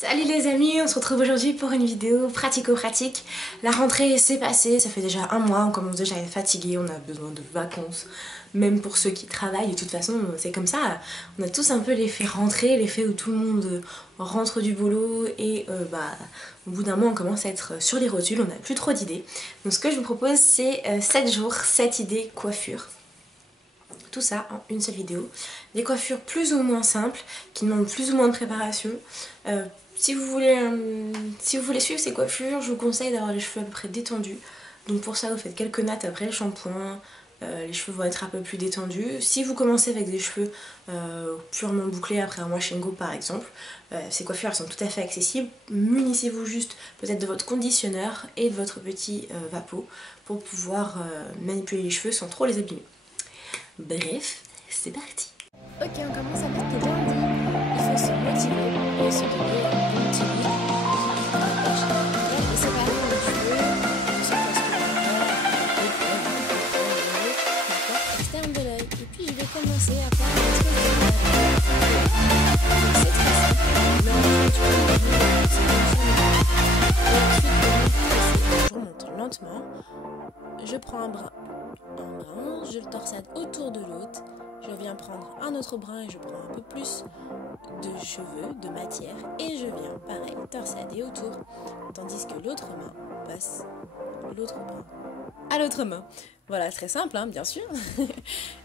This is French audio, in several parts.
Salut les amis, on se retrouve aujourd'hui pour une vidéo pratico-pratique. La rentrée s'est passée, ça fait déjà un mois, on commence déjà à être fatigué, on a besoin de vacances. Même pour ceux qui travaillent, de toute façon c'est comme ça. On a tous un peu l'effet rentrée, l'effet où tout le monde rentre du boulot et au bout d'un mois on commence à être sur les rotules, on n'a plus trop d'idées. Donc ce que je vous propose c'est 7 jours, 7 idées coiffure. Tout ça en une seule vidéo. Des coiffures plus ou moins simples, qui demandent plus ou moins de préparation. Si vous voulez suivre ces coiffures, je vous conseille d'avoir les cheveux à peu près détendus. Donc pour ça, vous faites quelques nattes après le shampoing. Les cheveux vont être un peu plus détendus. Si vous commencez avec des cheveux purement bouclés après un wash and go par exemple, ces coiffures elles sont tout à fait accessibles. Munissez-vous juste peut-être de votre conditionneur et de votre petit vapeau pour pouvoir manipuler les cheveux sans trop les abîmer. Bref, c'est parti. Ok, on commence avec le lundi. Il faut se motiver et se donner un bon petit rythme. Et séparer les cheveux, de sorte à ce que le externe de l'œil. Et puis je vais commencer à faire une espèce de c'est très simple. Mais en fait, je remonte lentement. Je prends un brin, je le torsade autour de l'autre. Je viens prendre un autre brin et je prends un peu plus de cheveux, de matière, et je viens, pareil, torsader autour, tandis que l'autre main passe l'autre brin à l'autre main. Voilà, très simple, hein, bien sûr.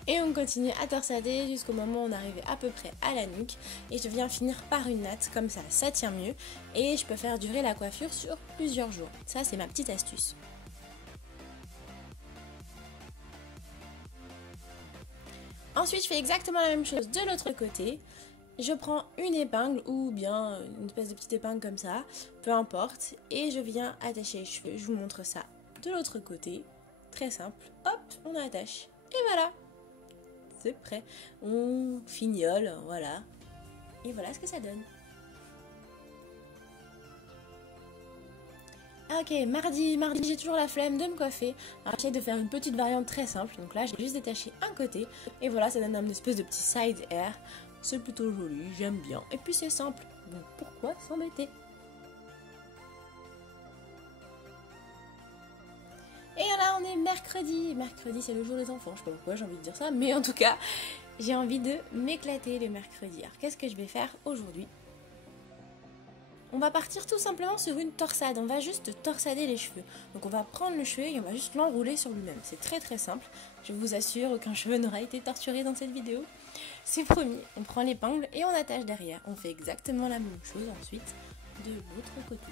Et on continue à torsader jusqu'au moment où on arrive à peu près à la nuque, et je viens finir par une natte, comme ça, ça tient mieux, et je peux faire durer la coiffure sur plusieurs jours. Ça, c'est ma petite astuce. Ensuite, je fais exactement la même chose de l'autre côté. Je prends une épingle ou bien une espèce de petite épingle comme ça, peu importe, et je viens attacher les cheveux. Je vous montre ça de l'autre côté. Très simple. Hop, on attache. Et voilà. C'est prêt. On fignole, voilà. Et voilà ce que ça donne. Ok, mardi j'ai toujours la flemme de me coiffer. Alors j'essaie de faire une petite variante très simple. Donc là j'ai juste détaché un côté. Et voilà, ça donne un espèce de petit side hair. C'est plutôt joli, j'aime bien. Et puis c'est simple. Donc pourquoi s'embêter? Et là on est mercredi. Mercredi c'est le jour des enfants. Je sais pas pourquoi j'ai envie de dire ça. Mais en tout cas, j'ai envie de m'éclater le mercredi. Alors qu'est-ce que je vais faire aujourd'hui? On va partir tout simplement sur une torsade, on va juste torsader les cheveux. Donc on va prendre le cheveu et on va juste l'enrouler sur lui-même. C'est très très simple, je vous assure, aucun cheveu n'aura été torturé dans cette vidéo. C'est promis, on prend l'épingle et on attache derrière. On fait exactement la même chose ensuite de l'autre côté.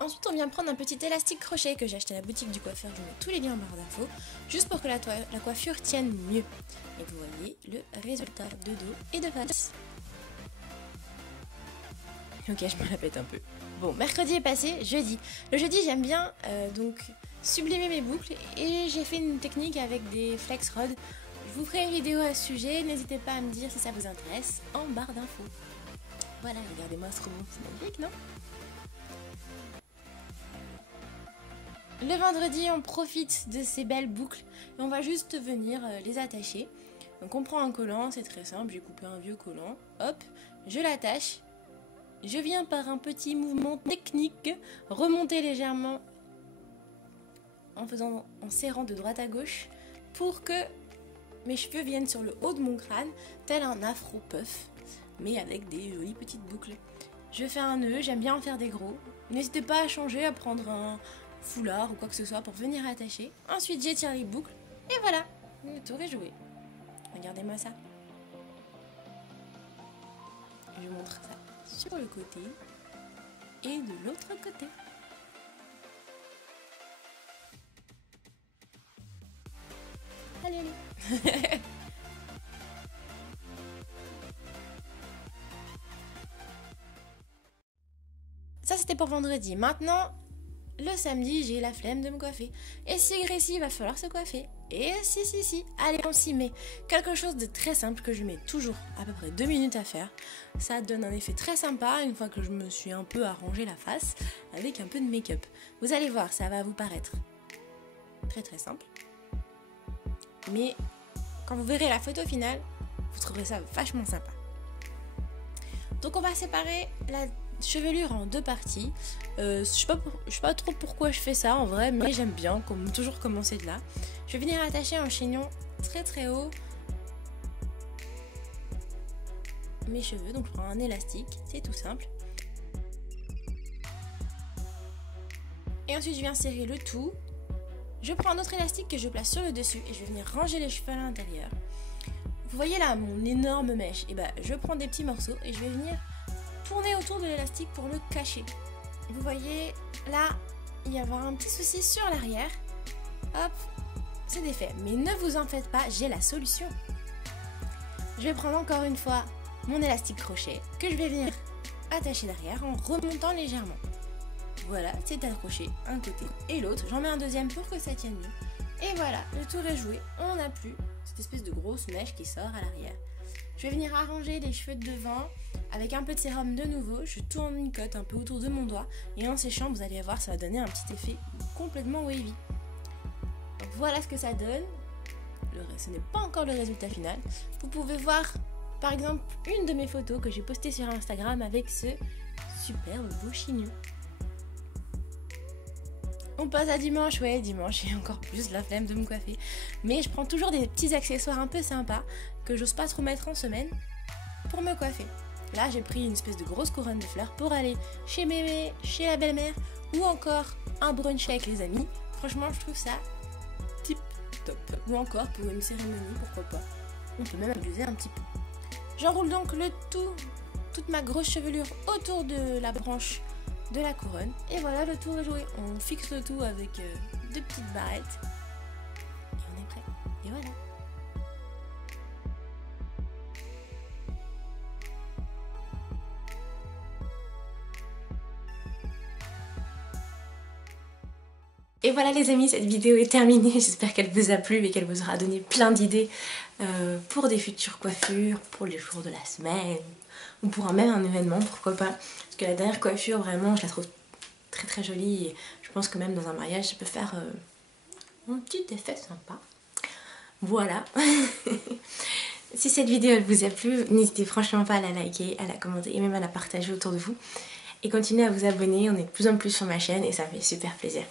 Ensuite, on vient prendre un petit élastique crochet que j'ai acheté à la boutique du coiffeur. Je vous mets tous les liens en barre d'infos, juste pour que la coiffure tienne mieux. Et vous voyez le résultat de dos et de face. Ok, je me répète un peu. Bon, mercredi est passé, jeudi. Le jeudi, j'aime bien donc sublimer mes boucles et j'ai fait une technique avec des flex rods. Je vous ferai une vidéo à ce sujet, n'hésitez pas à me dire si ça vous intéresse en barre d'infos. Voilà, regardez-moi ce rebond, c'est magnifique, non ? Le vendredi, on profite de ces belles boucles et on va juste venir les attacher. Donc on prend un collant, c'est très simple, j'ai coupé un vieux collant, hop, je l'attache. Je viens par un petit mouvement technique remonter légèrement en serrant de droite à gauche pour que mes cheveux viennent sur le haut de mon crâne, tel un afro puff, mais avec des jolies petites boucles. Je fais un nœud, j'aime bien en faire des gros. N'hésitez pas à changer, à prendre un foulard ou quoi que ce soit pour venir attacher. Ensuite j'étire les boucles et voilà, le tour est joué. Regardez-moi ça. Je montre ça sur le côté et de l'autre côté. Allez, allez. Ça c'était pour vendredi. Maintenant, le samedi, j'ai la flemme de me coiffer. Et si Gracie, il va falloir se coiffer. Et si. Allez, on s'y met. Quelque chose de très simple que je mets toujours à peu près 2 minutes à faire. Ça donne un effet très sympa une fois que je me suis un peu arrangé la face avec un peu de make-up. Vous allez voir, ça va vous paraître très très simple. Mais quand vous verrez la photo finale, vous trouverez ça vachement sympa. Donc on va séparer la chevelure en 2 parties. Je sais pas trop pourquoi je fais ça en vrai, mais j'aime bien, comme toujours commencer de là. Je vais venir attacher un chignon très très haut mes cheveux, donc je prends un élastique, c'est tout simple. Et ensuite je viens serrer le tout. Je prends un autre élastique que je place sur le dessus et je vais venir ranger les cheveux à l'intérieur. Vous voyez là mon énorme mèche, et je prends des petits morceaux et je vais venir tourner autour de l'élastique pour le cacher. Vous voyez là, il va y avoir un petit souci sur l'arrière. Hop, c'est défait. Mais ne vous en faites pas, j'ai la solution. Je vais prendre encore une fois mon élastique crochet que je vais venir attacher derrière en remontant légèrement. Voilà, c'est accroché un côté et l'autre. J'en mets un deuxième pour que ça tienne mieux. Et voilà, le tour est joué. On n'a plus cette espèce de grosse mèche qui sort à l'arrière. Je vais venir arranger les cheveux de devant avec un peu de sérum de nouveau. Je tourne une cotte un peu autour de mon doigt et en séchant, vous allez voir, ça va donner un petit effet complètement wavy. Donc voilà ce que ça donne. Ce n'est pas encore le résultat final. Vous pouvez voir par exemple une de mes photos que j'ai postée sur Instagram avec ce superbe beau chignon. On passe à dimanche, ouais, dimanche, j'ai encore plus la flemme de me coiffer. Mais je prends toujours des petits accessoires un peu sympas que j'ose pas trop mettre en semaine pour me coiffer. Là, j'ai pris une espèce de grosse couronne de fleurs pour aller chez mémé, chez la belle-mère ou encore un brunch avec les amis. Franchement, je trouve ça tip top. Ou encore pour une cérémonie, pourquoi pas. On peut même abuser un petit peu. J'enroule donc toute ma grosse chevelure autour de la branche de la couronne. Et voilà, le tour est joué. On fixe le tout avec 2 petites barrettes. Et on est prêt. Et voilà. Et voilà les amis, cette vidéo est terminée. J'espère qu'elle vous a plu et qu'elle vous aura donné plein d'idées pour des futures coiffures, pour les jours de la semaine ou pour même un événement, pourquoi pas. Parce que la dernière coiffure, vraiment, je la trouve très très jolie et je pense que même dans un mariage, ça peut faire un petit effet sympa. Voilà. Si cette vidéo elle vous a plu, n'hésitez franchement pas à la liker, à la commenter et même à la partager autour de vous. Et continuez à vous abonner, on est de plus en plus sur ma chaîne et ça me fait super plaisir.